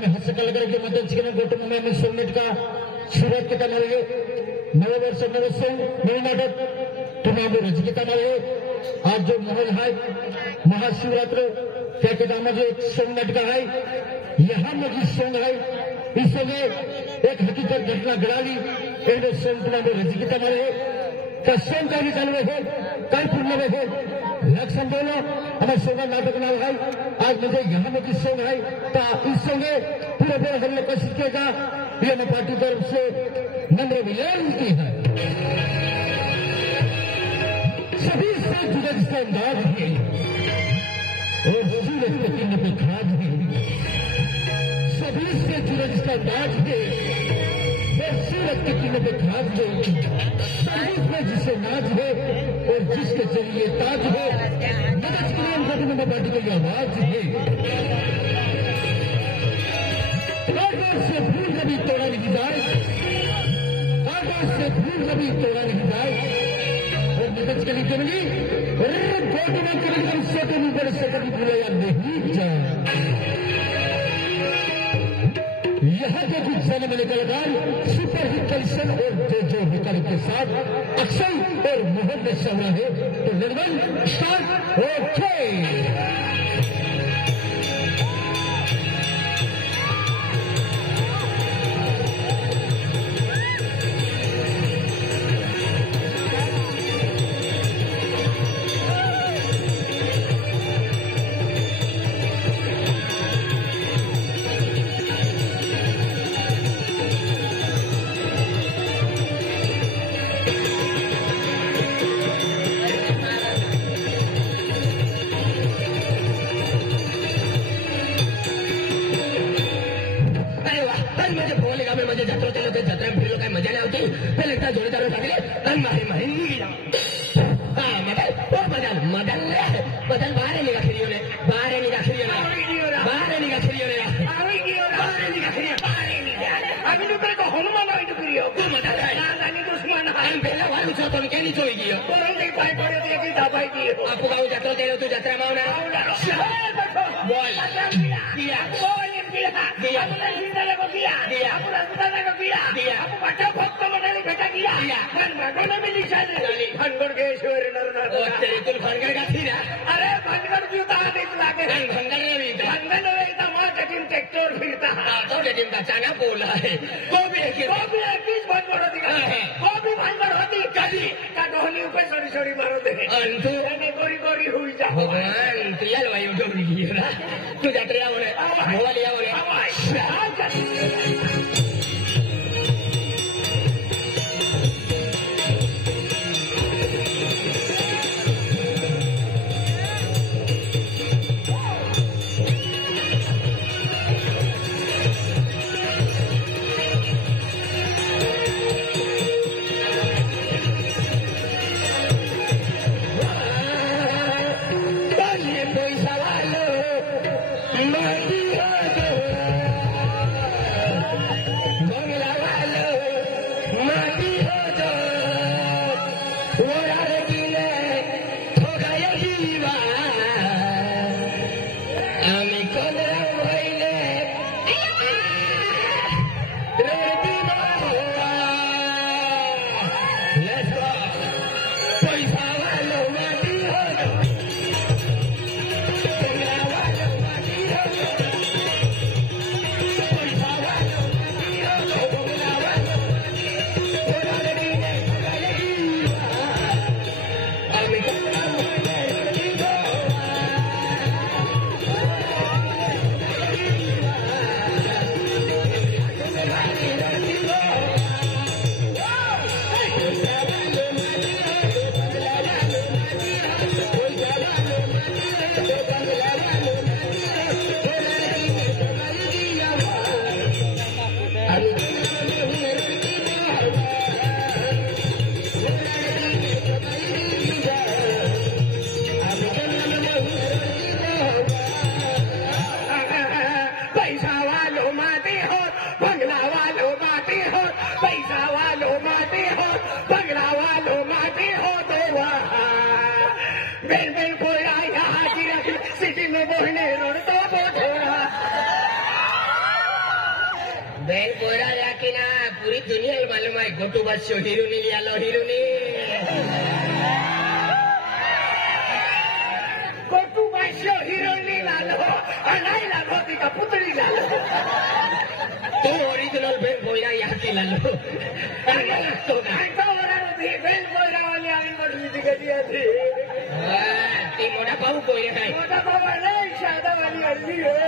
में हस्तकला के मदद से गौतम में सोमनेट का सूरत के तनावे नववर्ष नवस्व नई नाटक तुम्हारे रजकिता नावे आज जो महल है महाशिवरात्र त्या के नाम जो एक सोमनेट का है यहाँ में जिस सोंग है इस संगे एक हकीकत घटना घडाली एवढे सोंग तुम्हारे रजकिता नावे का सोंग का भी चालू है कल पूर्ण है लक्षण बोलो हमारे सोंगा नाटक नाम है आज मुझे यहाँ में जिस सोंग है तो इस संगे पूरे पूरे हम लोग कोशिश किएगा ये मैं पार्टी तरफ से नम्र विनती है सभी से जुड़े जिसका अंदाज है और सूरज के किरण पे खाद है सभी से जुड़े जिसका अंदाज है और सूरज के किरण पे खाद है सभी में जिसे नाज है और जिसके जरिए ताज है मदद के लिए उनको पार्टी की आवाज है से भूल कभी तोड़ा नहीं जाए से भूल कभी तोड़ा नहीं जाए और मदद के लिए मिली फोटो में कभी कभी सोटे ऊपर से कभी भूले या नहीं जाए यह जो कुछ जाने में कलाकार सुपर हिट कलेक्शन और जो विकल्प के साथ अक्षय और मोहम्मद शर्मा है तो निर्मल स्टार्ट ओके आपको गाँव जत्रा दे तू जत्रा मावना बोल दिया दिया दिया दिया पटा भक्त मनाली बेटा दिया भगवान में लिखा दे भंगड़ के ईश्वर नर तेरे तुम भंगड़ का थी ना अरे भंगड़ जूता नहीं लागे भंगड़ नहीं था वहाँ जटिन ट्रैक्टर फिरता तो जटिन का चांगा बोला है वो भी एक भंगड़ होती कभी का डोहनी ऊपर छोड़ी मारो दे अंतु गोरी हुई जा भगवान तू यार भाई डोरी गिरा तू जत्रा बोले मोबाइल लिया बोले बेल पोरा राखी ना पूरी दुनिया मालूम है गोटू बस हिरुनी लिया लो हिरुनी गोटू बस हिरुनी लालो नहीं लालो ती का पुतली लालो तू ओरिजिनल बेल पोरा यहाँ की लालो तो बेल पोरा वाली आगे बढ़ी दिखा दिया थी ती मोटा पाऊ कोई नहीं मोटा पाऊ नहीं सादा वाली हल्दी है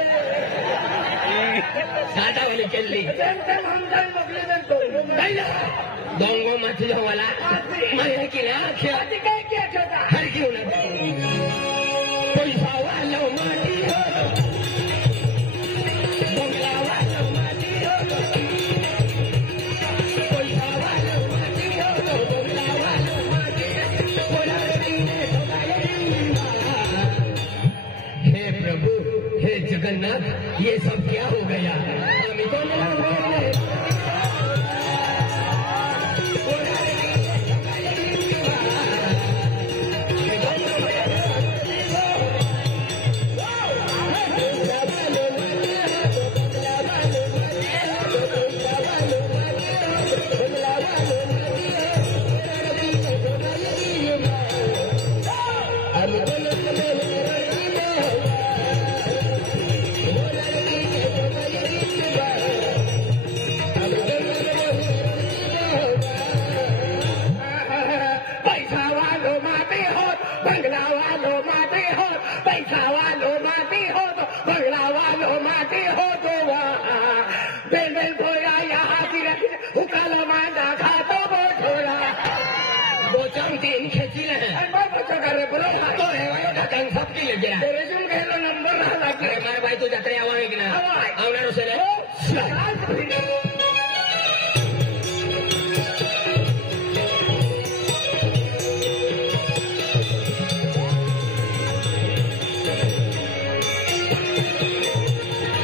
सादा वाली चल्ली हमदान मोकले में तो दोंगो मत जाओ वाला मैं कि ना क्या क्या छोटा हर क्यों ना पैसा वाला माटी हो बंगला वाला माटी हो पैसा वाला माटी हो बंगला वाला माटी बोला हे प्रभु हे जगन्नाथ ये सब क्या हो गया नंबर भाई तू जत्रे आवा की ना आवणार